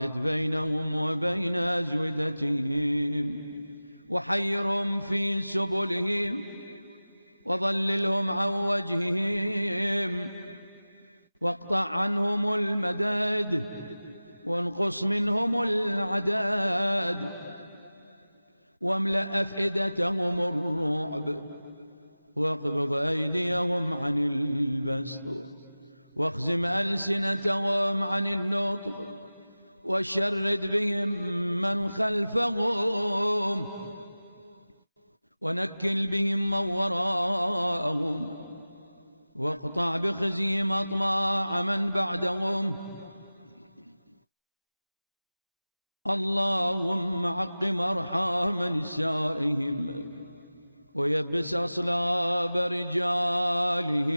بينهم وبين أزودتهم وحيرهم في سبلهم وضللهم عن وجههم واقطع عنهم المدد وانقص منهم العداد واملأ أفئدتهم الرعب واقبض أيديهم عن البسط واخزم ألسنتهم عن النطق وشرد بهم من خلفهم ونكل بهم من وراءهم واقطع بخزيهم أطماع من بعدهم. اللهم عقم أرحام نسائهم ويبس أصلاب رجالهم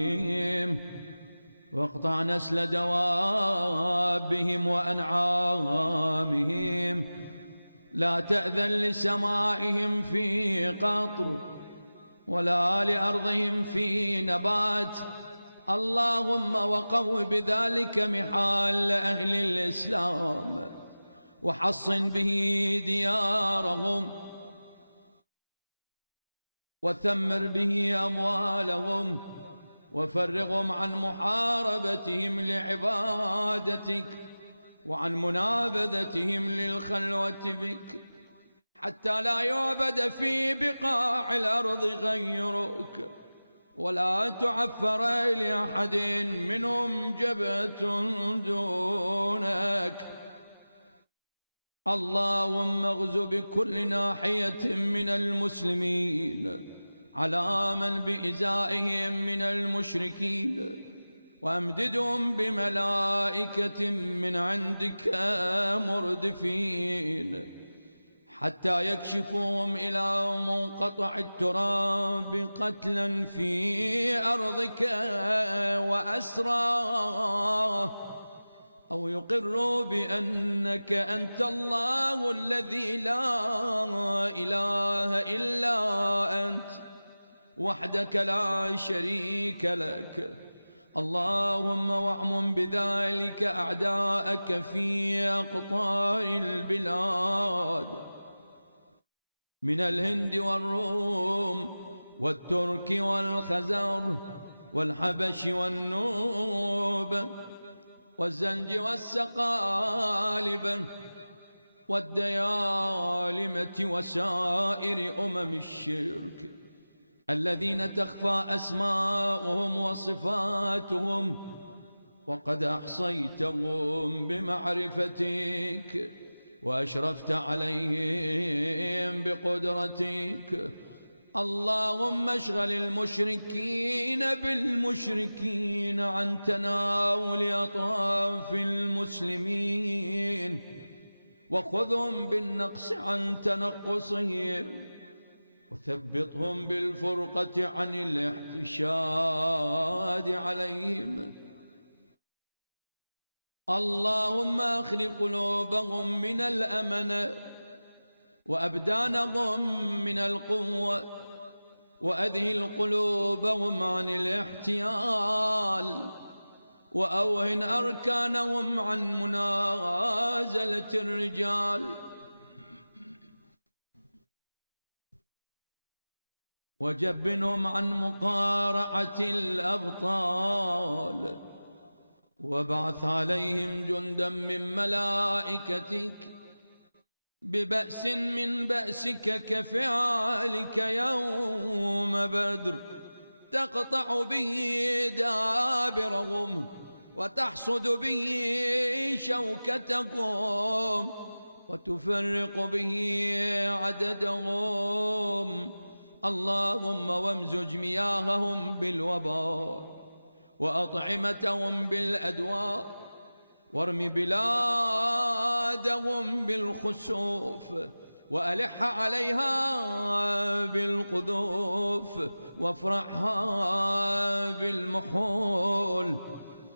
واقطع نسل دوابهم وأنعامهم. لا تأذن لسمائهم في قطر ولا لأرضهم في نبات. اللهم وقو بذلك محال أهل الإسلام وحصن به ديارهم وثمر به أموالهم وفرغهم عن محاربتهم لعبادتك وعن منابذتهم للخلوة بك حتى لا يعبد في بقاع الأرض غيرك ولا تعفر لأحد منهم جبهة دونك. اللهم اغز بكل ناحية من المسلمين على من بإزائهم من المشركين وأمددهم بملائكة من عندك مردفين حتى يكشفوهم إلى منقطع التراب قتلا في أرضك وأسرى أو يقروا بأنك أنت الله الذي لا إله إلا أنت وحدك لا شريك لك. اللهم واعمم بذلك أعداءك في أقطار البلاد من الهند والروم والترك والخزر والحبش والنوب والزنج والسقالب والديالمة وسائر أمم الشرك الذين تخفى أسماؤهم وصفاتهم وقد أحصيتهم بمعرفتك وأشرفت عليهم بقدرتك. اللهم اشغل المشركين بالمشركين عن تناول أطراف المسلمين وخذهم بالنقص عن تنقصهم وثبطهم بالفرقة عن الاحتشاد عليهم. اللهم أخل قلوبهم من الأمن وأبدانهم من القوة وأذهل قلوبهم عن الاحتيال وأوهن أركانهم عن منازلة الرجال وجبنهم عن مقارعة الأبطال وابعث عليهم جندا من ملائكتك ببأس من بأسك كفعالك يوم بدر تقطع به دابرهم وتحصد به شوكتهم وتفرق به عددهم. اللهم وامزج مياههم بالوباء وأطعمتهم بالأدواء وارم بلادهم بالخسوف وألح عليها بالقذوف وافرحها بالمحول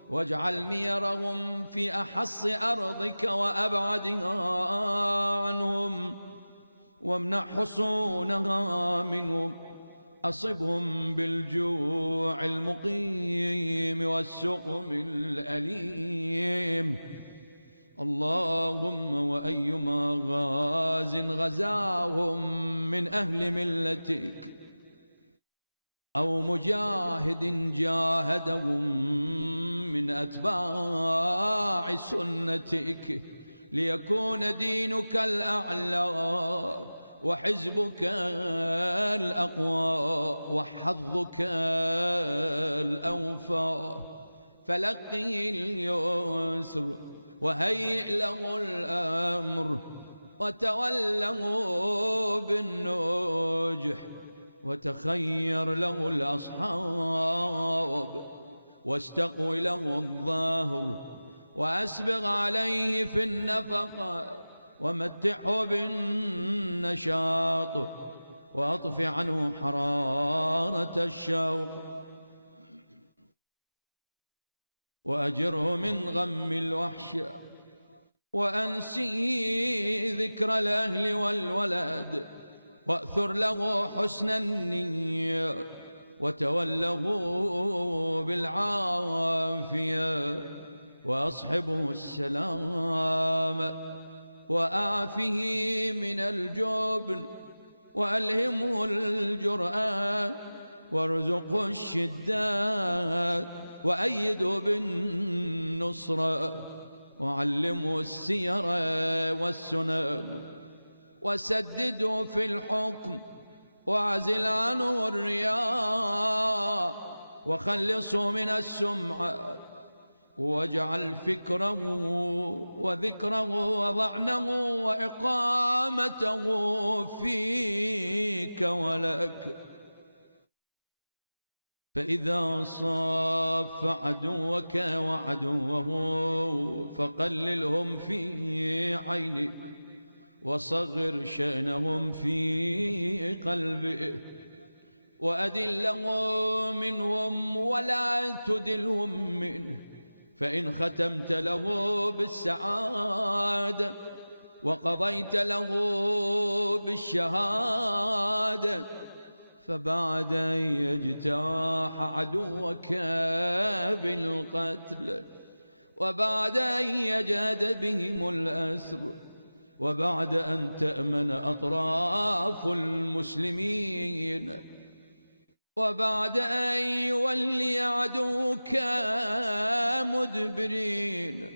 واجعل ميرهم في أحص أرضك وأبعدها عنهم وامنع حصونها منهم. أصبهم بالجوع المقيم والسقم الأليم اللهم وأيما غاز غزاهم من أهل ملتك أو مجاهد جاهدهم من أتباع سنتك ليكون دينك الأعلى وحزبك الأقوى وحظك الأوفى، فلقه اليسر وهيئ له الأمر وتوله بالنجح، وتخير له الأصحاب واستقو له الظاهر، وأسبغ عليه في النفقة ومتعه بالنشاط، وأطفئ عنه حرارة الشوق، وأجره من غم الوحشة، وأنسي ذكر الأهل والولد، وأثر له حسن النية، وتوله بالعافية، وأصحبه السلام، وأعفه من الجبن، وألهمه الجرأة، وارزقه الشدة، وأيده بالنصرة، وعلمه السير والسنن، وسدده في الحكم، واعزل عنه الرياء، وخلصه من السمعة، واجعل فكره وذكره وضعنه وإقامته فيك ولك. فإذا صاف عدوك وعدوه فقللهم في عينه، وصغر شأنهم في قلبه، وأدله منهم ولا تدلهم منه، فإن ختمت له بالسعادة وقضيت له بالشهادة، فبعد أن يجتاح عدوك بالقتل، وبعد أن يجهد بهم الأسر، وبعد أن تأمن أطراف المسلمين، وبعد أن يولي عدوك مدبرين،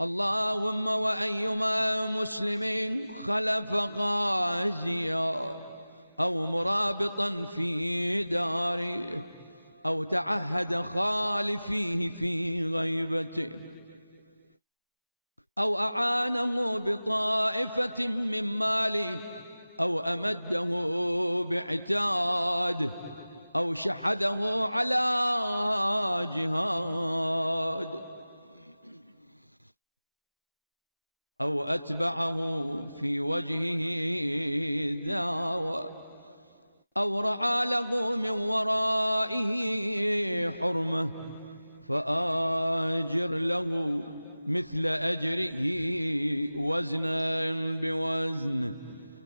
اللهم وأيما مسلم خلف غازيا أو مرابطا في داره، أو تعهد خالفيه في غيبته، أو أعانه بطائفة من ماله، أو أمده بعتاد، أو شحذه على جهاد، أو أتبعه في وجهه دعوة، أو رعى له من ورائه حرمة، فآجر له مثل أجره وزنا بوزن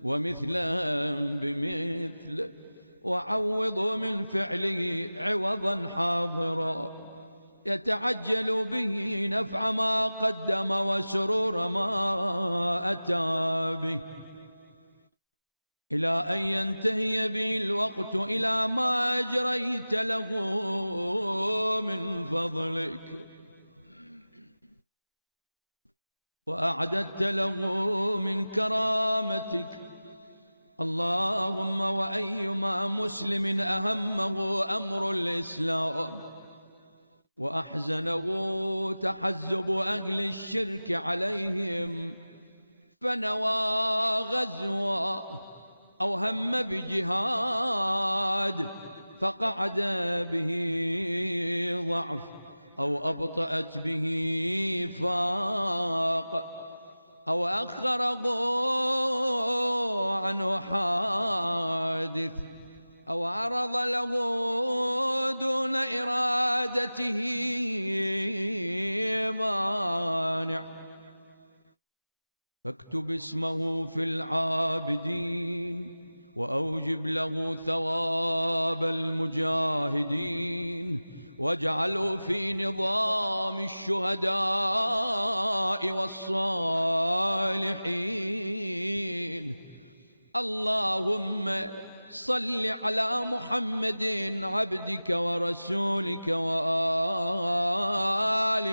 ومثلا بمثل، وعوض من فعله عوضا حاضرا، يتعجل به نفع ما قدم وسرور ما أتى به، إلى أن ينتهي به الوقت إلى ما أجريت له من فضلك وأعددت له من كرامتك. اللهم وأيما مسلم أهمه أمر الإسلام وأحزنه تحزب أهل الشرك عليهم، فنوى غزوة أو هم بجهاد فقعد به ضعف، أو أبطأت به فاق، أو أخره عنه حادث، أو عرض له دون إرادته مانع، فاكتب اسمه في العابدين، وأوجب له ثواب المجاهدين، واجعله في نظام الشهداء والصالحين. اللهم صل على محمد عبدك ورسولك وآل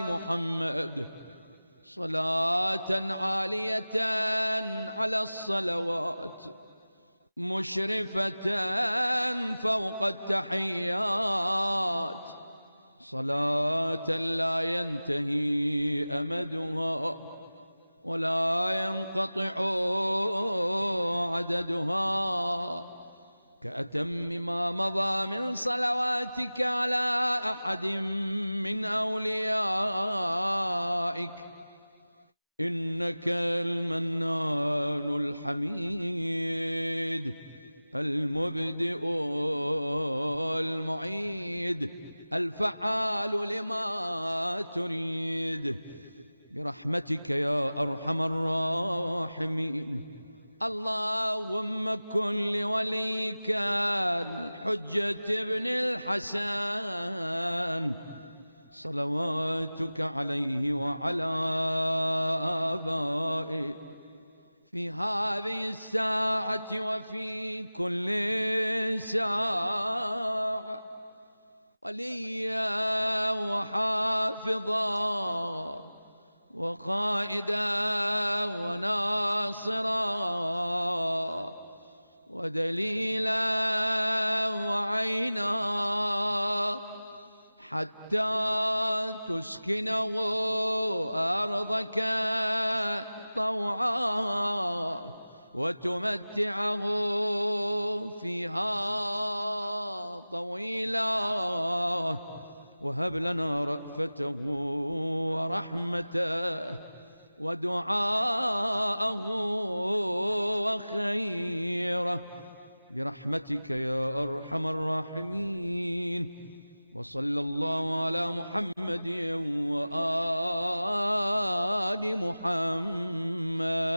محمد صلاة عالية على الصلوات مشرفة فوق التحيات، صلاة لا ينتهي أمدها ولا ينقطع عددها، كأتم ما مضى من صلواتك على أحد من أوليائك، إنك المنان الحميد المبدئ المعيد الفعال لما تريد، برحمتك يا أرحم الراحمين. اللهم كن لوليك الحجة بن الحسن صلواتك عليه وعلى آبائه في هذه الساعة وفي كل ساعة، وليا وحافظا وقائدا وناصرا ودليلا وعينا، حتى تسكنه أرضك طوعا وتمتعه فيها طويلا، وهب لنا رأفته ورحمته ودعاءه وخيره برحمتك يا أرحم الراحمين. وصلى الله على محمد وآل محمد.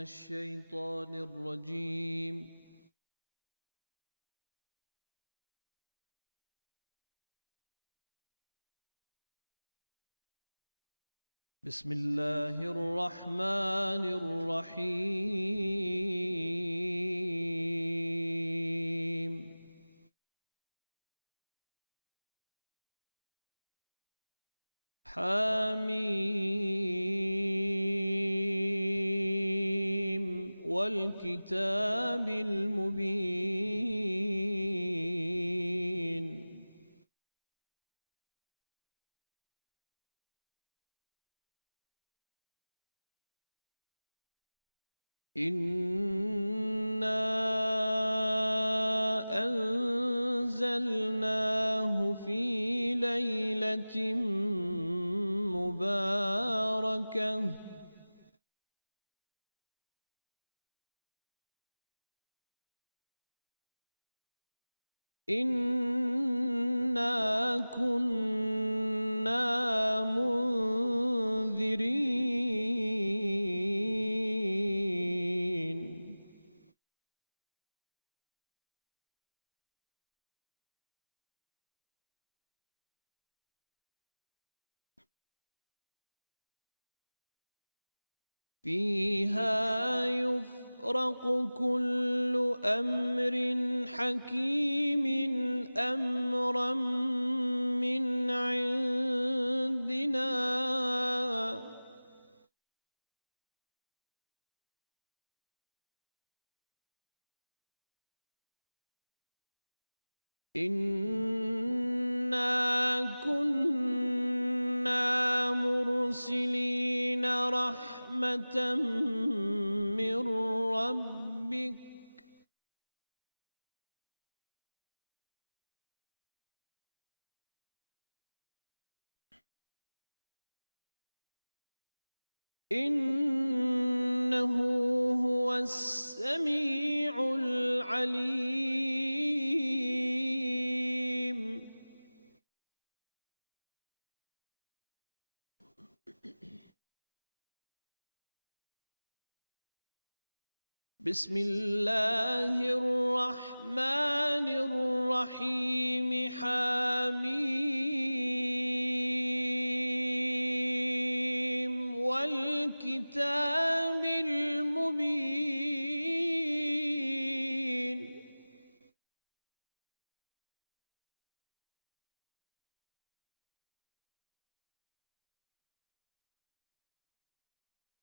الشيطان الرجيم. بسم الله الرحمن الرحيم. حميم والكتاب المبين. إنا أنزلناه في ليلة مباركة إنا كنا منذرين. فيها يفرق كل أمر حكيم أمرا من عندنا إنا كنا مرسلين رحمة من ربك إنه هو السميع العليم. بسم الله الرحمن الرحيم. حميم والكتاب المبين.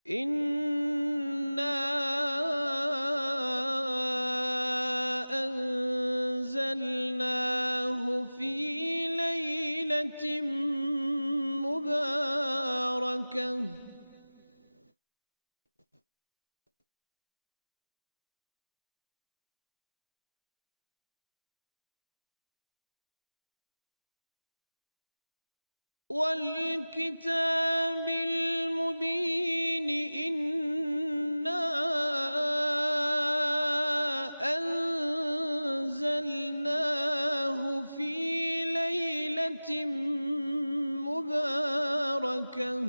إنا أنزلناه في ليلة مباركة والكتاب المبين. إنا أنزلناه في ليلة مباركة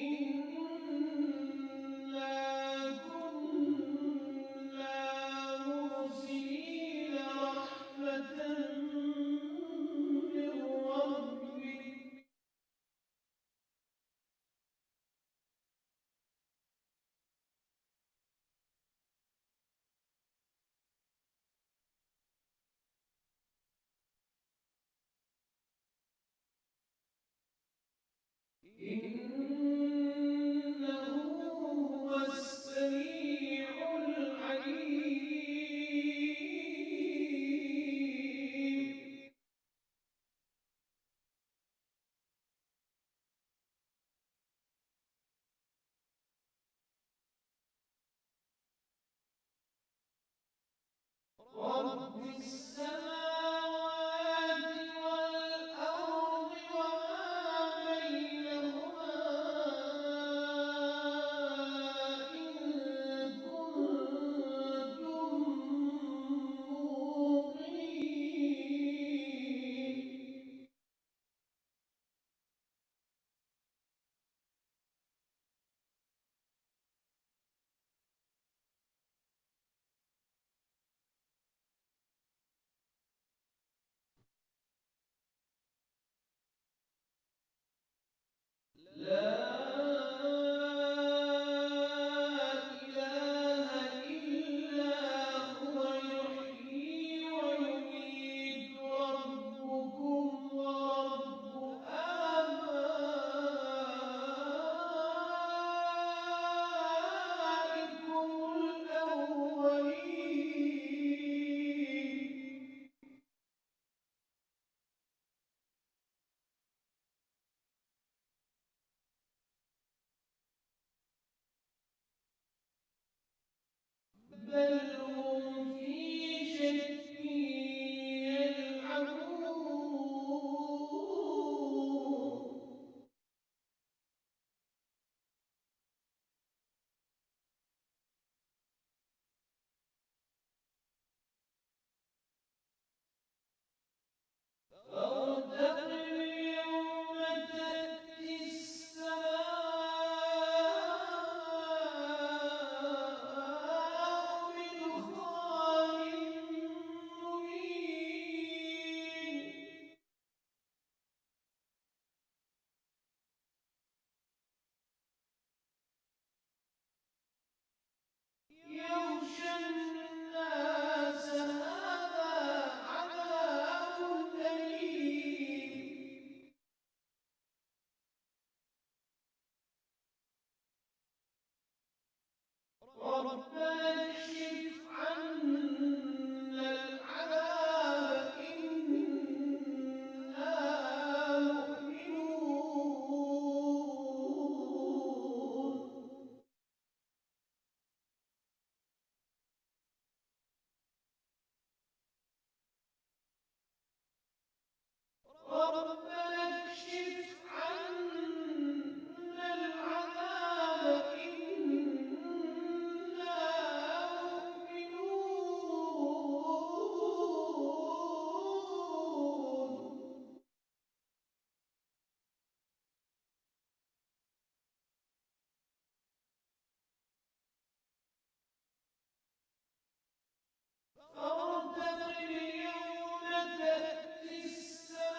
إنا كنا مرسلين رحمة من ربك إنه هو السميع العليم رب السماوات والأرض وما بينهما إن كنتم موقنين لا إله إلا هو يحيي ويميت ربكم ورب آبائكم الأولين بل هم في شك يلعبون فارتقب يوم تأتي السماء بدخان مبين يغشى الناس هذا عذاب أليم ربنا اكشف عنا العذاب إنا مؤمنون ربنا اكشف عنا العذاب إنا مؤمنون فارتقب يوم تأتي السماء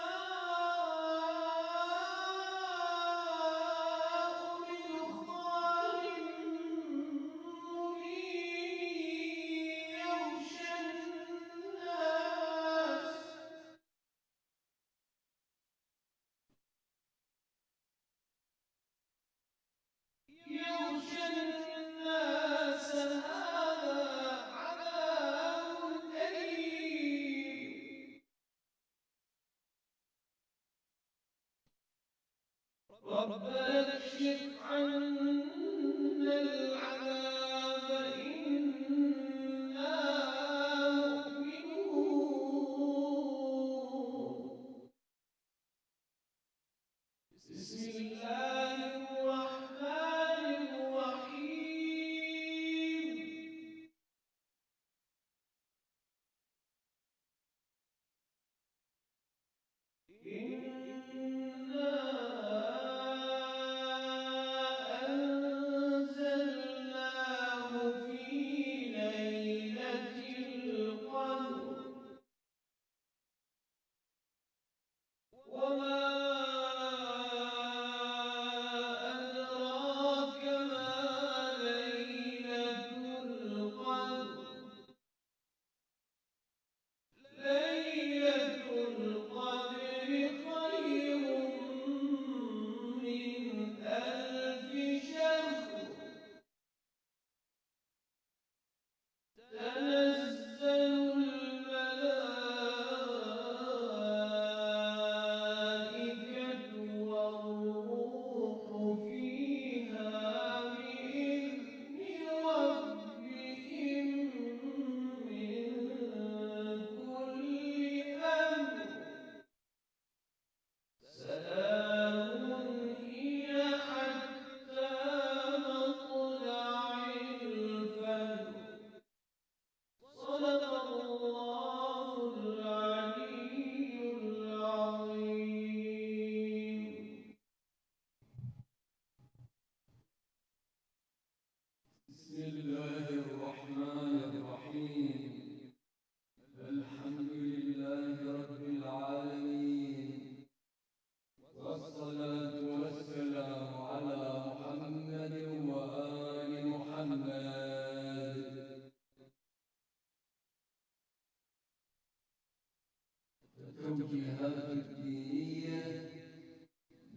والتوجيهات الدينية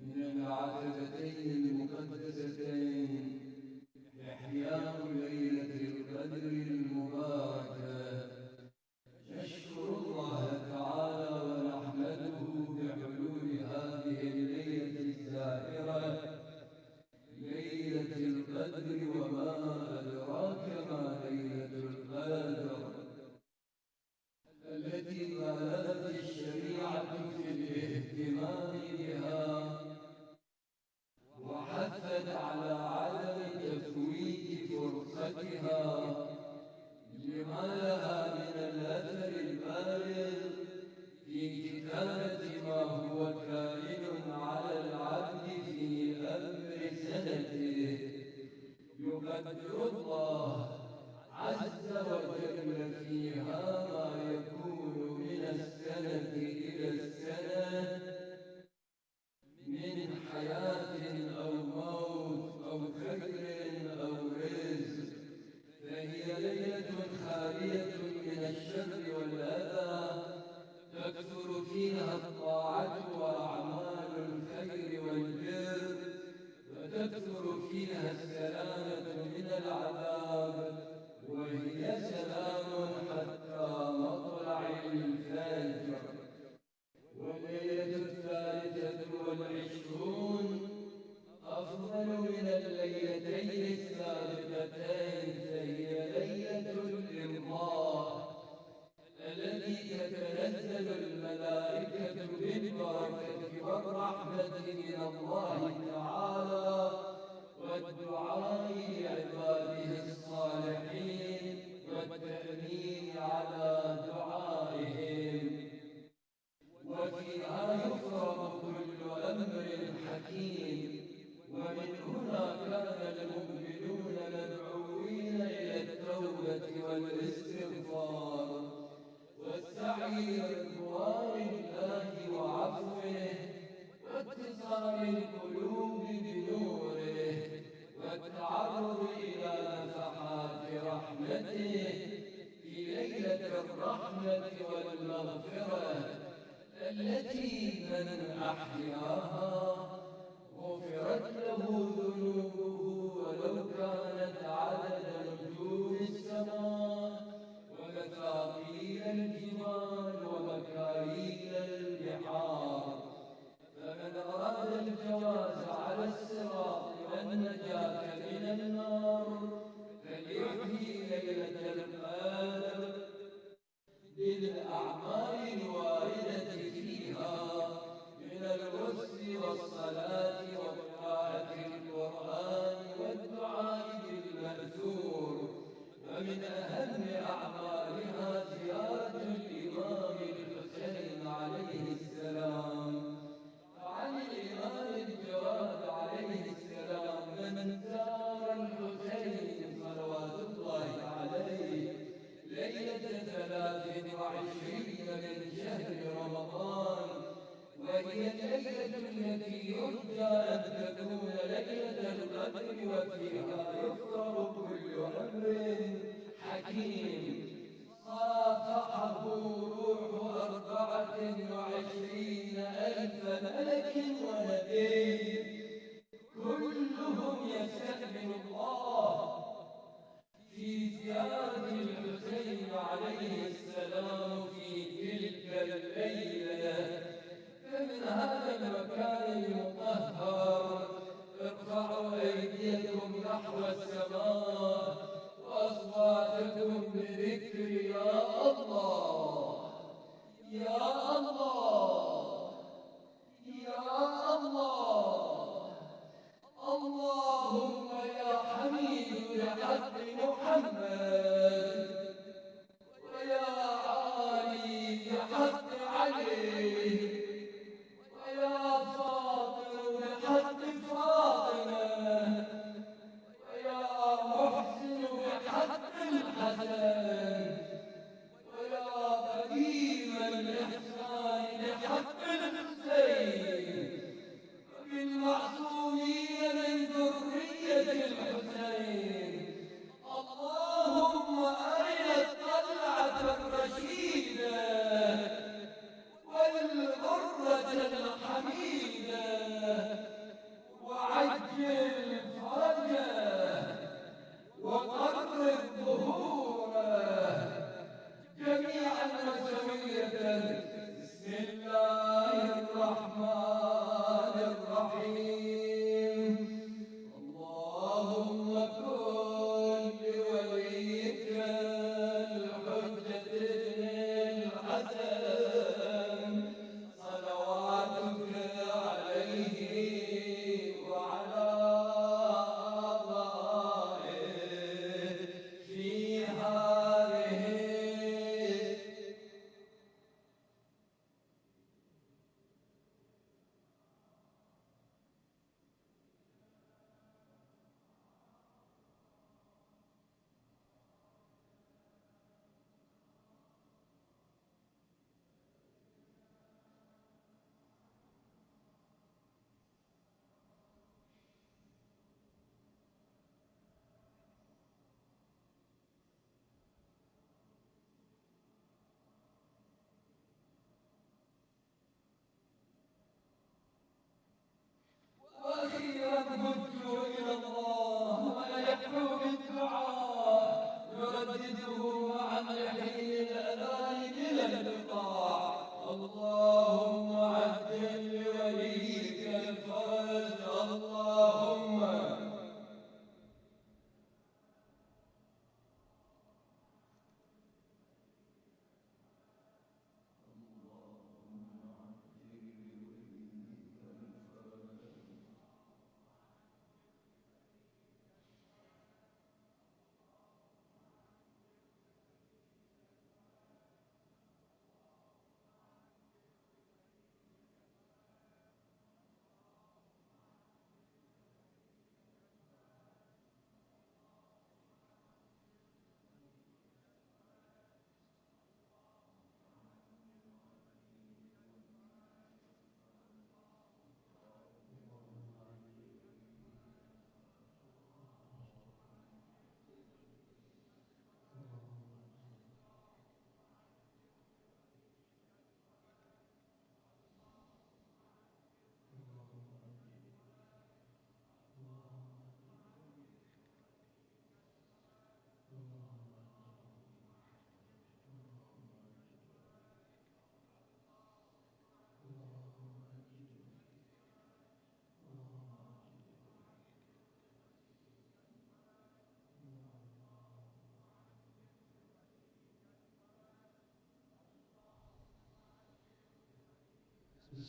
من العتبتين المقدستين إحياء ليلة القدر المباركة. نشكر الله تعالى ونحمده بحلول هذه الليلة الزاهرة، ليلة القدر. وما أدراك ما ليلة القدر، التي بالغت الشريعة في الاهتمام بها وحثت على عدم تفويت فرصتها، لما لها من الأثر البالغ في كتابة ما هو كائن على العبد في أمر سنته. يقدر الله عز وجل فيها ما يكون من السنة إلى السنة، من حياة أو موت أو خير أو رزق. فهي ليلة خالية من الشر والأذى، تكثر فيها الطاعة وأعمال الخير والبر، وتكثر فيها السلامة من العذاب، وهي سلام حتى مطلع الفجر. والليلة الثالثة والعشرون أفضل من الليلتين السابقتين، فهي ليلة الإرضاء التي تتنزل الملائكة بالبركة والرحمة من الله تعالى والدعاء لعباده الصالحين والتأمين على دعائهم. وفيها يفرغ كل أمر حكيم. ومن هنا كان المؤمنون مدعوين إلى التوبة والاستغفار والسعي لرضوان الله وعفوه واتصال القلوب بنوره والتعرض إلى نفحات رحمته في ليلة الرحمة والمغفرة، التي من أحياها غفرت له ذنوبه ولو كانت عدد نجوم السماء ومثاقيل الجبال ومكاييل البحار. فمن أراد الجواز على الصراط والنجاة من النار فليحيي ليلة القدر بالأعمال الواردة فيها من الغسل والصلاة وقراءة القرآن والدعاء بالمأثور. ومن أهم أعمالها زيارة الإمام الحسين عليه السلام. فعن الإمام الجواد عليه السلام من زار الحسين صلوات الله عليه ليلة 23 من شهر رمضان، وهي الليلة التي يرجى أن تكون ليلة القدر، وفيها يفرغ كل أمر حكيم. صافحه روح 24,000 ملك ونبي، كلهم يستأذن الله في زيارة الحسين عليه السلام في تلك الليلة. فمن هذا المكان المطهر ارفعوا أيديكم نحو السماء وأصواتكم بذكر يا الله يا الله يا الله. اللهم يا حميد لحق محمد، ويا عالي لحق علي، ويا فاضل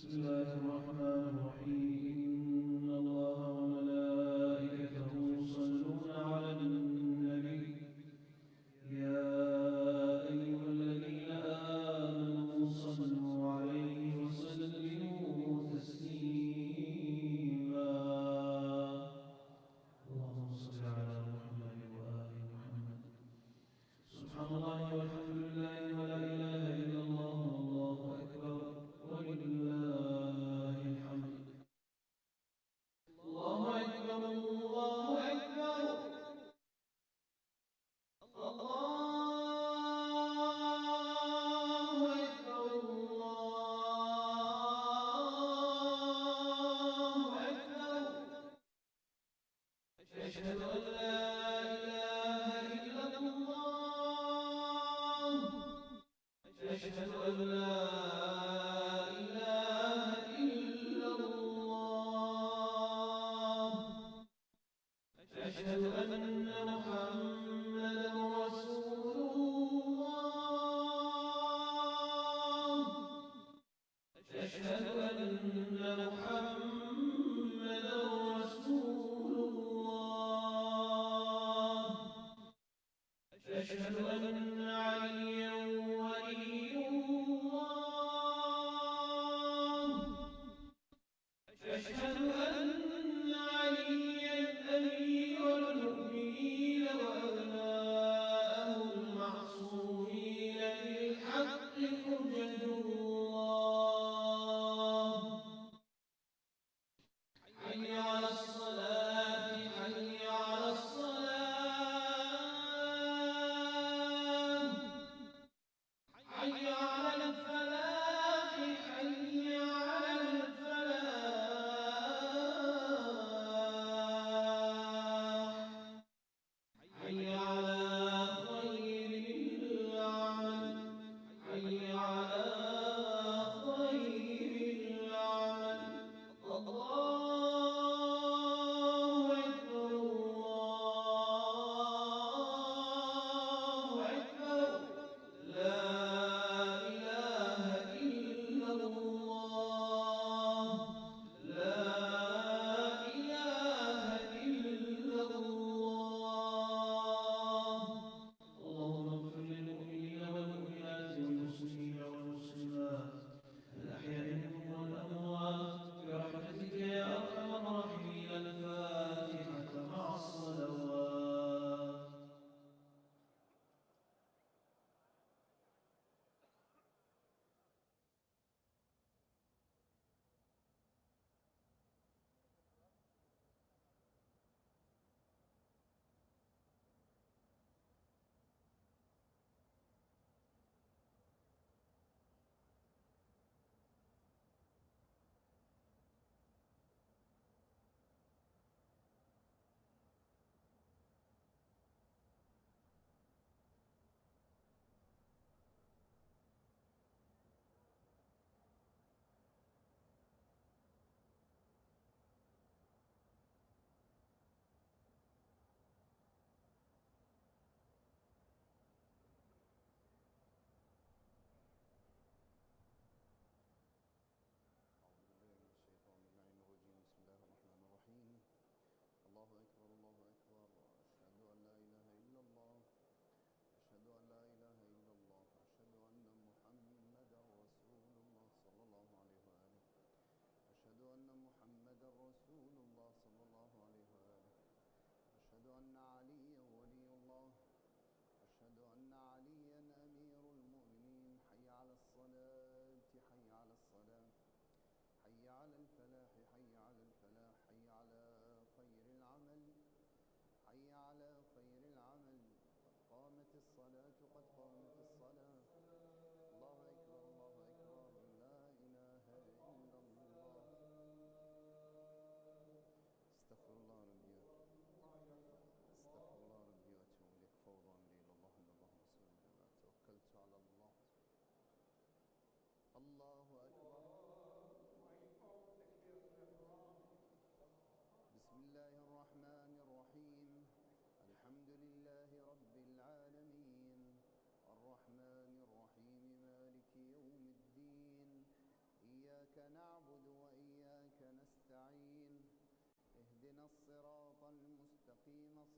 بسم الله الرحمن الرحيم إن الله وملائكته يصلون على النبي يا أيها الذين آمنوا صلوا عليه وسلموا تسليما اللهم صل على محمد وآل محمد سبحان الله والحمد لله ولا إله إلا الله والله أكبر ولله الحمد الله أكبر الله أكبر الله أكبر الله أكبر أشهد أن لا إله إلا الله أشهد أن لا إله إلا الله أشهد أن محمدا رسول الله أشهد أن محمدا رسول الله أشهد أن عليا ولي الله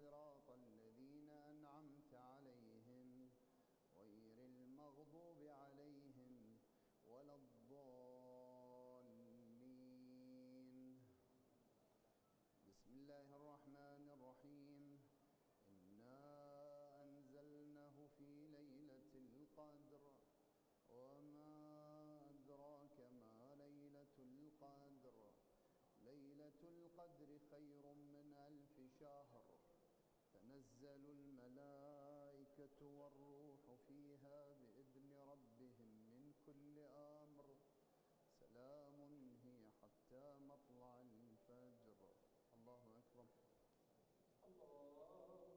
صراط الذين أنعمت عليهم غير المغضوب عليهم ولا الضالين. بسم الله الرحمن الرحيم. إنا أنزلناه في ليلة القدر وما أدراك ما ليلة القدر. ليلة القدر خير من 1000 شهر. تنزل الملائكة والروح فيها بإذن ربهم من كل أمر. سلام هي حتى مطلع الفجر. الله أكبر.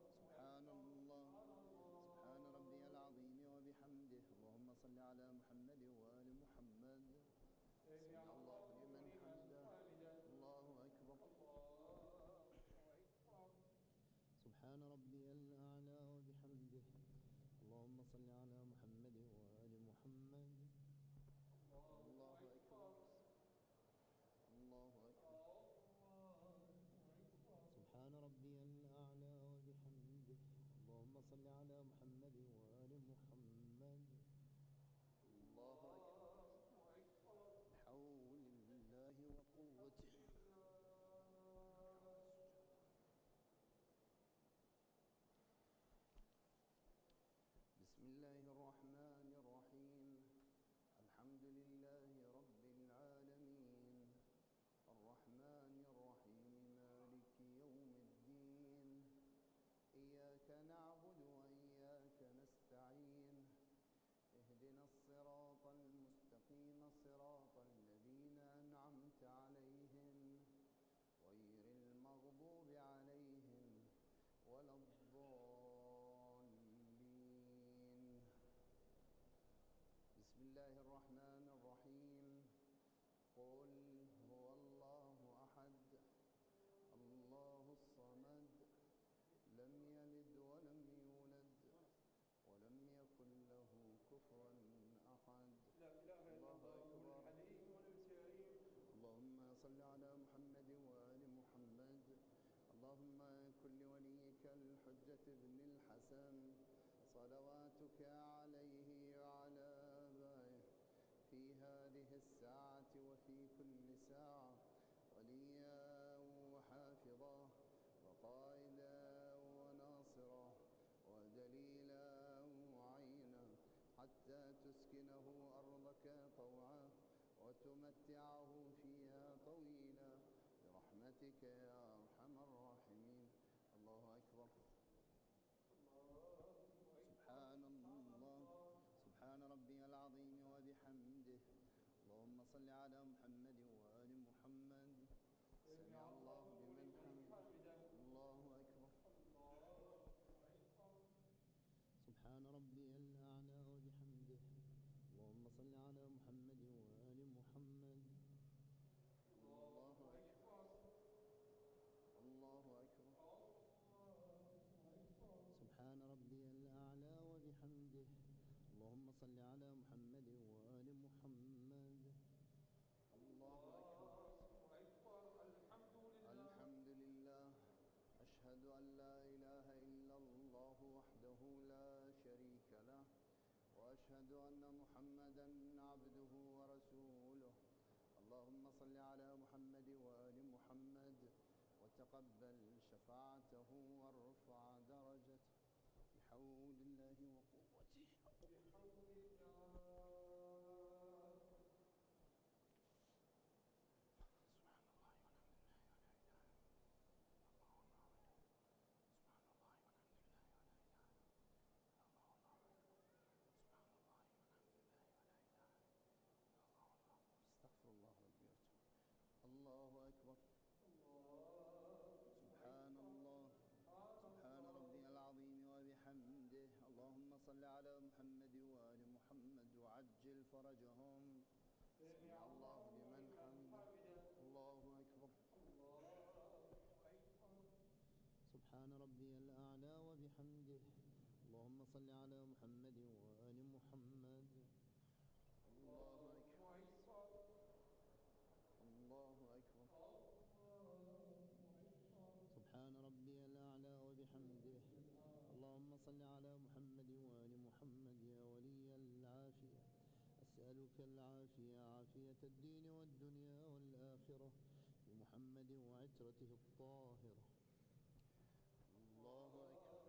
سبحان الله. سبحان ربي العظيم وبحمده. اللهم صل على محمد وآل محمد. سمع الله لمن حمده. الله أكبر. سبحان ربي الأعلى وبحمده. اللهم صل على محمد وآل محمد. الله أكبر. الله أكبر. سبحان ربي الأعلى وبحمده. اللهم صل على محمد وآل محمد. الله أكبر. بحول الله وقوته. بسم الله الرحمن الرحيم. الحمد لله رب العالمين الرحمن الرحيم مالك يوم الدين. إياك نعبد وإياك نستعين. اهدنا الصراط المستقيم صراط الذين أنعمت عليهم غير المغضوب عليهم ولا الضالين. بسم الله الرحمن الرحيم. قل هو الله أحد الله الصمد لم يلد ولم يولد ولم يكن له كفوا أحد. الله أكبر. اللهم صل على محمد وآل محمد. اللهم كن لوليك الحجة بن الحسن صلواتك عليه وعلى آبائه في هذه الساعة وفي كل ساعة وليا وحافظا وقائدا وناصرا ودليلا وعينا حتى تسكنه أرضك طوعا وتمتعه فيها طويلا برحمتك يا أرحم الراحمين. الله أكبر. سبحان الله. سبحان ربي العظيم وبحمده. اللهم صل على محمد وآل محمد. سمع الله لمن حمده. الله أكبر. سبحان ربي الأعلى وبحمده. اللهم صل على محمد وآل محمد. الله أكبر. الله أكبر. سبحان ربي الأعلى وبحمده. اللهم صل على محمد وآل محمد. الله أكبر. الحمد لله. أشهد أن لا إله إلا الله وحده لا شريك له وأشهد أن محمدا عبده ورسوله. اللهم صل على محمد وآل محمد وتقبل شفاعته وارفع درجته بحول الله وقوته. سبحان الله والحمد لله ولا إله إلا الله. سبحان الله والحمد لله ولا إله إلا الله. سبحان الله والحمد لله ولا إله إلا الله. استغفر الله ربي وأتوب. الله أكبر. سبحان الله. سبحان ربي العظيم وبحمده. اللهم صل على محمد وآل محمد وعجل فرجهم. سمع الله لمن حمده. الله أكبر. سبحان ربي الأعلى وبحمده. اللهم صل على محمد وآل محمد. الله أكبر. الله أكبر. سبحان ربي الأعلى وبحمده. صل على محمد وآل محمد يا ولي العافية. أسألك العافية عافية الدين والدنيا والآخرة بمحمد وعترته الطاهرة. الله أكبر.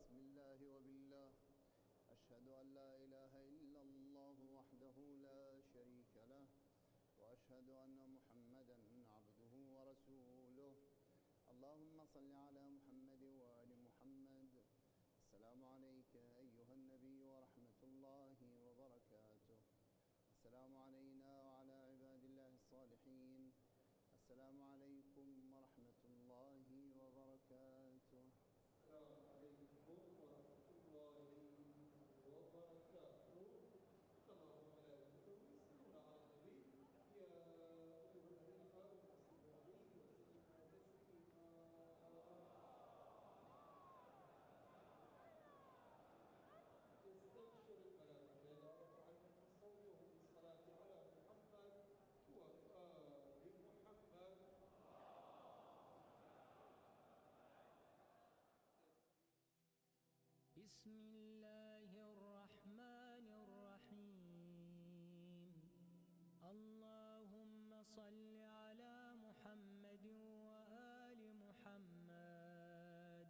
بسم الله وبالله. أشهد أن لا إله إلا الله وحده لا شريك له وأشهد أن محمدًا عبده ورسوله. اللهم صل على محمد وآل محمد. السلام عليك أيها النبي ورحمة الله وبركاته. السلام علينا وعلى عباد الله الصالحين. السلام عليكم ورحمة الله وبركاته. السلام عليكم ورحمة الله وبركاته. الله وملائكته يصلون على النبي يا أيها الذين آمنوا صلوا عليه وسلموا تسليما. يستبشر الملائكة إذا رفعت صوتهم بالصلاة على محمد وآل محمد. بسم الله الرحمن الرحيم. اللهم صل على محمد وآل محمد.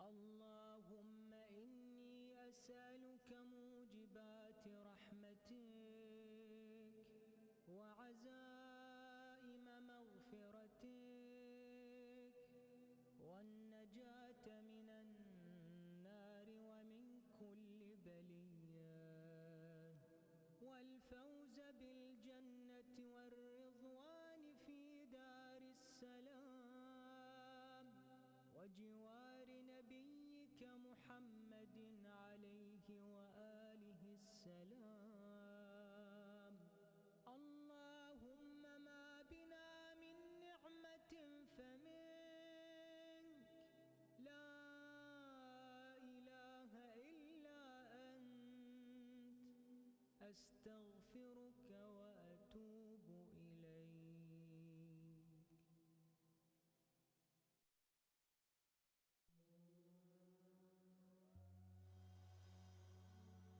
اللهم إني أسألك موجبات رحمتك وعزائم مغفرتك والنجاة من النار ومن كل بلية والفوز بالجنة والرضوان في دار السلام وجوار نبيك محمد عليه وآله السلام. اللهم ما بنا من نعمة فمنك لا إله إلا أنت. أستغفرك وأتوب إليك.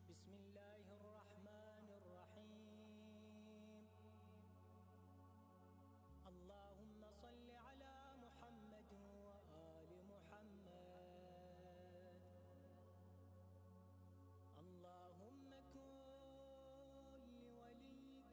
بسم الله الرحمن الرحيم. اللهم صل على محمد وآل محمد. اللهم كن لوليك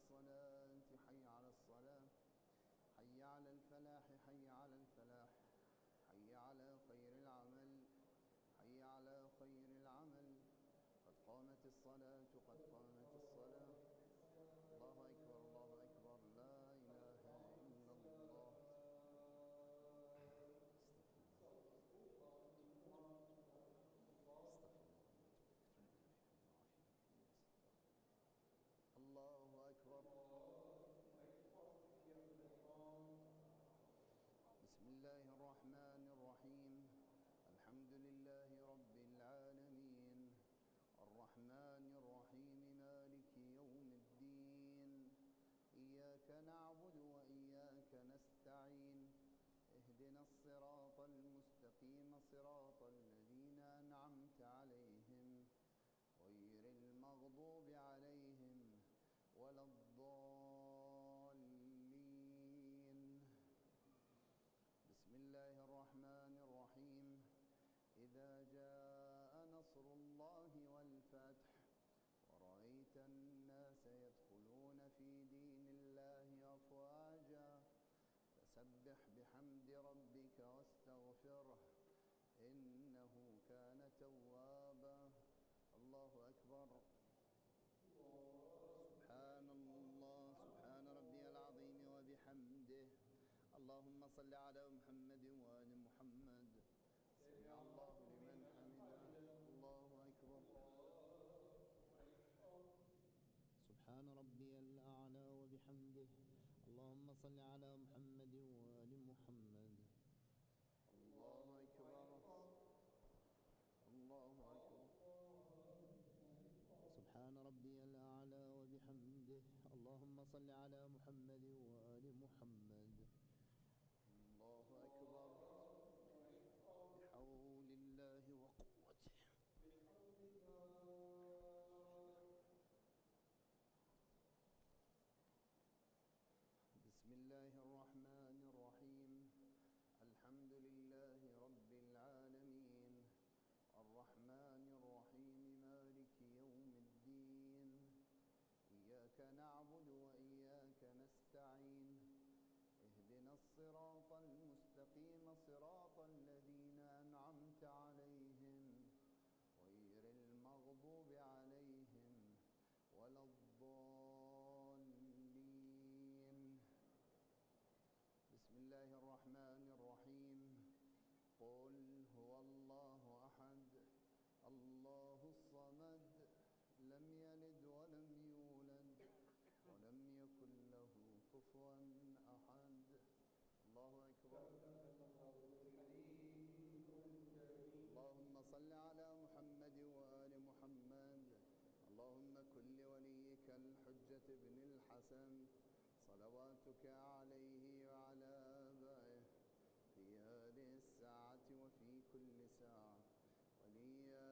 الصلاة حي على الصلاة حي على الفلاح حي على الفلاح حي على خير العمل حي على خير العمل قد قامت الصلاة قد قامت الصلاة الله أكبر الله أكبر لا إله إلا الله الله أكبر بسم الله الرحمن الرحيم الحمد لله رب العالمين الرحمن الرحيم مالك يوم الدين إياك نعبد وإياك نستعين اهدنا الصراط المستقيم صراط الذين أنعمت عليهم غير المغضوب عليهم ولا الضالين بسم الله الرحمن الرحيم إذا جاء نصر الله والفتح ورأيت الناس يدخلون في دين الله أفواجا فسبح بحمد ربك واستغفره إنه كان توابا الله أكبر سبحان الله سبحان ربي العظيم وبحمده اللهم صل على محمد وآل محمد سمع الله لمن حمده الله أكبر سبحان ربي الأعلى وبحمده اللهم صل على محمد وآل محمد الله أكبر الله أكبر سبحان ربي الأعلى وبحمده اللهم صل على محمد وآل محمد الله أكبر بحول الله وقوته بسم الله الرحمن الرحيم الحمد لله رب العالمين الرحمن الرحيم مالك يوم الدين إياك نعبد وإياك نستعين اهدنا الصراط المستقيم صراط الذين أنعمت عليهم غير المغضوب عليهم ولا الضالين بسم الله الرحمن الرحيم قل هو الله أحد الله الصمد لم يلد ولم يولد ولم يكن له كفوا أحد الله أكبر اللهم صل على محمد وآل محمد اللهم كن لوليك الحجة بن الحسن صلواتك عليه وعلى آبائه في هذه الساعة وفي كل ساعة وليا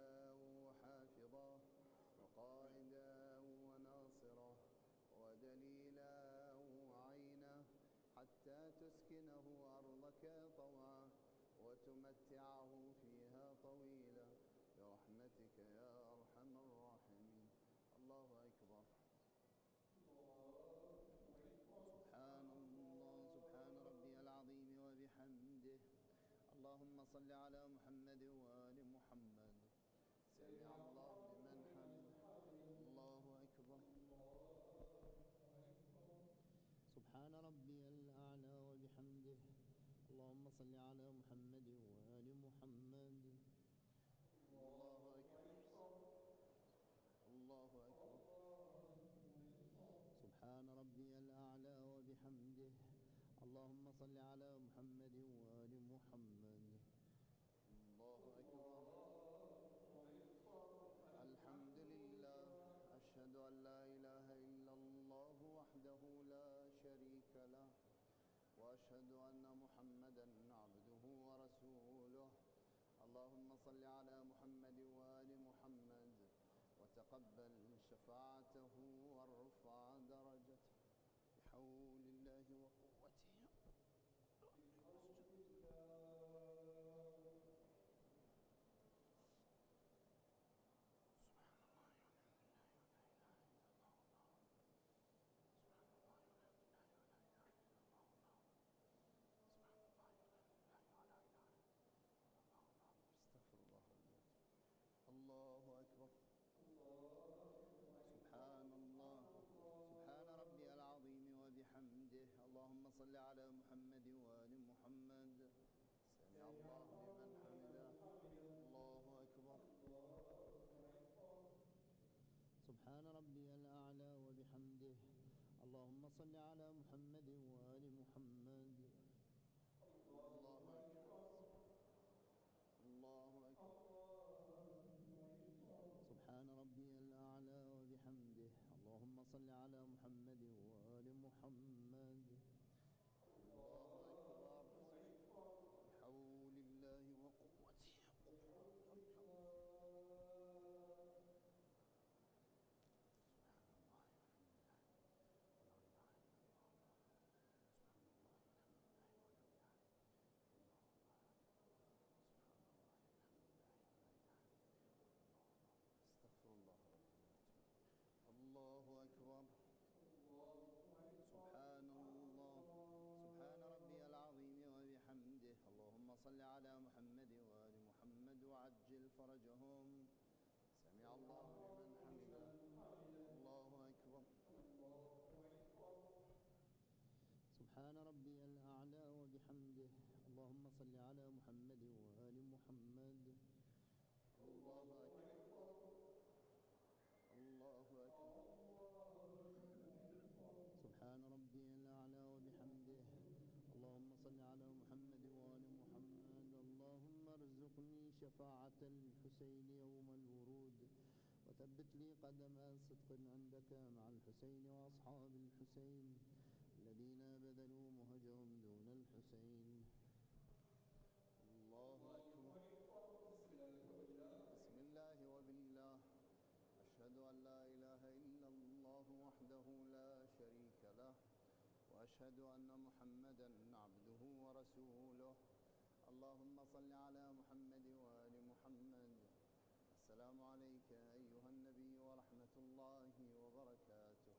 وحافظا وقائدا وناصرا ودليلا وعينا حتى تسكنه أرضك طوعا وتمتعه فيها طويلا برحمتك يا أرحم الراحمين الله أكبر سبحان الله سبحان ربي العظيم وبحمده اللهم صل على محمد وآل محمد سمع الله لمن حمده الله أكبر سبحان ربي الأعلى وبحمده اللهم صل على محمد وآل محمد الله أكبر الله أكبر سبحان ربي الأعلى وبحمده اللهم صل على محمد وآل محمد الله أكبر الحمد لله أشهد أن لا إله إلا الله وحده لا شريك له وأشهد أن محمدا عبده ورسوله اللهم صل على محمد وآل محمد وتقبل شفاعته وارفع درجته بحول الله وقوته صل على محمد وآل محمد. سمع الله لمن حمده. الله أكبر. سبحان ربي الأعلى وبحمده. اللهم صل على محمد وآل محمد. الله أكبر. الله أكبر. سبحان ربي الأعلى وبحمده. اللهم صل على محمد وآل محمد. الله أكبر. بحول الله وقوته. استغفر الله. الله أكبر. سبحان الله. سبحان ربي العظيم وبحمده. اللهم صل على محمد وآل محمد وعجل فرجهم. سمع الله لمن حمده. الله أكبر. سبحان ربي الأعلى وبحمده. اللهم صل على محمد وآل محمد. الله أكبر. الله أكبر. سبحان ربي الأعلى وبحمده. اللهم صل على محمد وآل محمد. اللهم ارزقني شفاعة الحسين يوم الورود، وثبت لي قدم صدق عندك مع الحسين وأصحاب الحسين الذين بذلوا مهجهم دون الحسين. الله أكبر. بسم الله وبالله. أشهد أن لا إله إلا الله وحده لا شريك له، وأشهد أن محمدًا عبده ورسوله. اللهم صل على محمد وآل محمد. السلام عليك أيها النبي ورحمة الله وبركاته.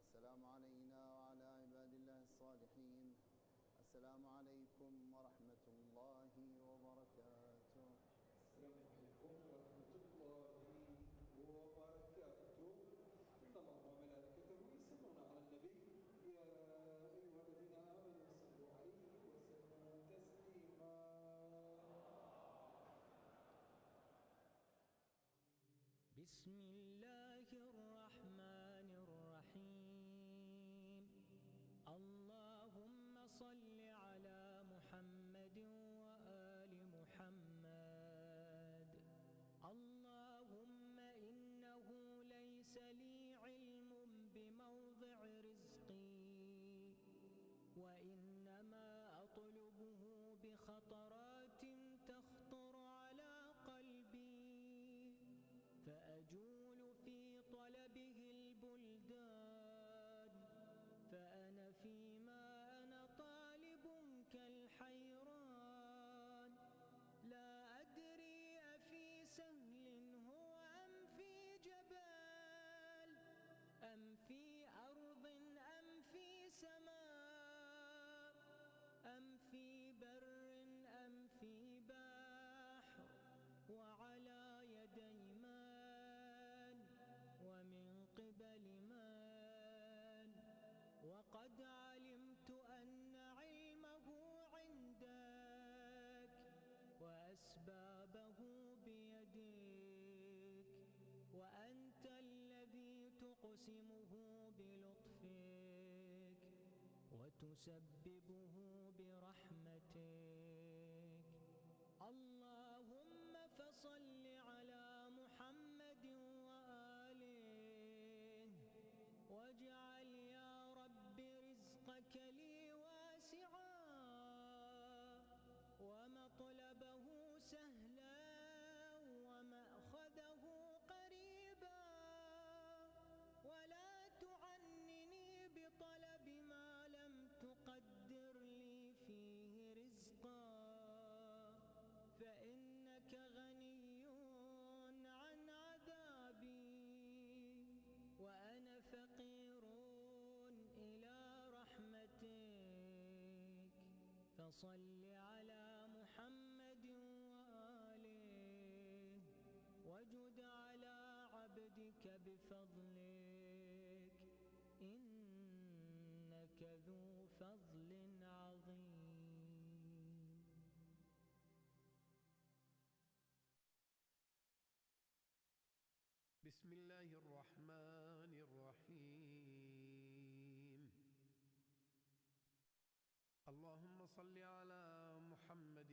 السلام علينا وعلى عباد الله الصالحين. السلام عليكم ورحمة الله وبركاته. السلام عليكم ورحمة الله وبركاته. إن الله وملائكته يصلون على النبي يا أيها الذين آمنوا صلوا عليه وسلموا تسليما. بسم الله الرحمن الرحيم. اللهم صل على محمد وآل محمد. اللهم إنه ليس لي علم بموضع رزقي، وإنما أطلبه بخطرات تخطر على قلبي، فأجول في طلبه البلدان، فأنا فيما أنا طالب كالحيران، لا أدري أفي سهل هو أم في جبال، أم في أرض أم في سماء، أم في بر أم في بحر، وعلى يدي من ومن قبل من. وقد علمت أن علمه عندك، وأسبابه بيدك، وأنت الذي تقسمه بلطفك وتسببه برحمتك. اللهم فصل على محمد وآله، واجعل يا رب رزقك لي واسعا، ومطلبه سهلا، ومأخذه قريبا، ولا تعنني بطلب ما لم تقدر لي فيه رزقا، فإنك غني عن عذابي، وأنا فقير إلى رحمتك. فصل على محمد وآله، وجد على عبدك بفضلك، إنك ذو فضل عظيم. بسم الله الرحمن الرحيم. اللهم صل على محمد